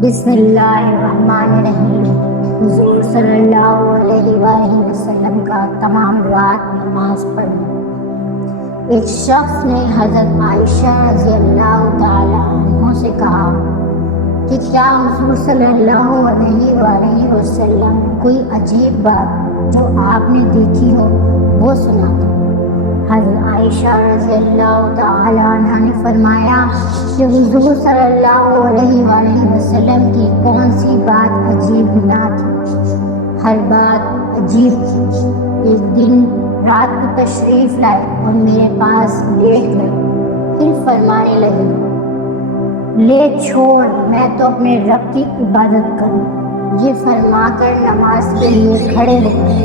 बिस्मिल्लाहिर्रहमानिर्रहीम। हुज़ूर सल्लल्लाहु अलैहि वसल्लम का तमाम रात नमाज पढ़ना। एक शख्स ने हज़रत आयशा रज़ियल्लाहु ताला अन्हा से कहा कि क्या हुज़ूर सल्लल्लाहु अलैहि वसल्लम कोई अजीब बात जो आपने देखी हो वो सुना दो। हज़रत आयशा रज़ियल्लाहु ताला अन्हा ने फरमाया कि हुज़ूर सल्लल्लाहु अलैहि वसल्लम की कौन सी बात अजीब ना थी, हर बात अजीब थी। एक दिन रात को तशरीफ़ लाए और मेरे पास लेट गए, फिर फरमाने लगे, ले छोड़, मैं तो अपने रब की इबादत करूं। ये फरमाकर नमाज के लिए खड़े हो गए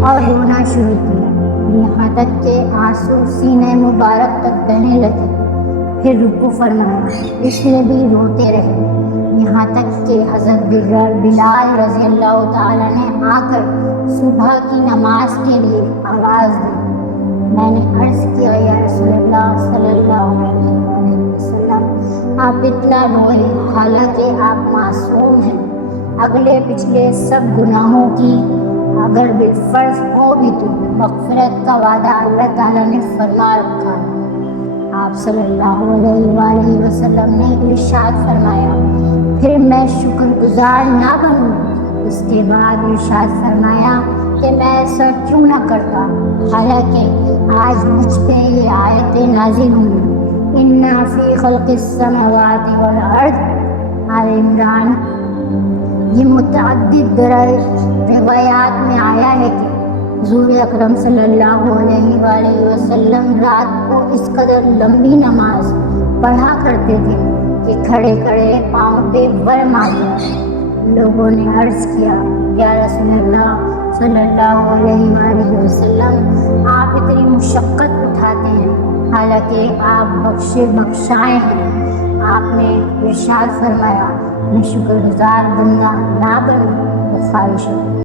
और रोना शुरू किया, यहाँ तक कि आंसू सीने मुबारक तक बहने लगे। फिर रुकू फरमाया, इसमें भी रोते रहे, यहाँ तक कि हज़रत बिलाल रज़ियल्लाहु ताला ने आकर सुबह की नमाज के लिए आवाज़ दी। मैंने अर्ज़ किया, या रसूलल्लाह सल्लल्लाहु अलैहि वसल्लम, आप इतना रोए, हालांकि आप मासूम हैं। अगले पिछले सब गुनाहों की अगर बिलफर्ज हो भी तो मग़फ़िरत का वादा अल्लाह ताला ने फरमा रखा। आप सल्लल्लाहु अलैहि वसल्लम ने इरशाद फरमाया, फिर मैं शुक्रगुजार ना बनूं। इसके बाद इरशाद फरमाया कि मैं ऐसा क्यों ना करता, हालांकि आज मुझ पे ये आयतें नाज़िल हुई। इन्ना फ़ी ख़ल्क़िस समावाति वल अर्ज़, आल इमरान। ये मुतअद्दिद रिवायात में आया है कि हुज़ूर अकरम सल्लल्लाहु अलैहि वसल्लम रात को इस कदर लंबी नमाज पढ़ा करते थे कि खड़े खड़े पाँव पे वर मारते। लोगों ने अर्ज़ किया, या रसूलल्लाह सल्लल्लाहु अलैहि वसल्लम, आप इतनी मुशक्क़त उठाते हैं, हालांकि आप बख्शाए हैं। आपने इरशाद फरमाया, मैं शुक्रगुजार बंदा ना बनूं तो ख्वाहिश है।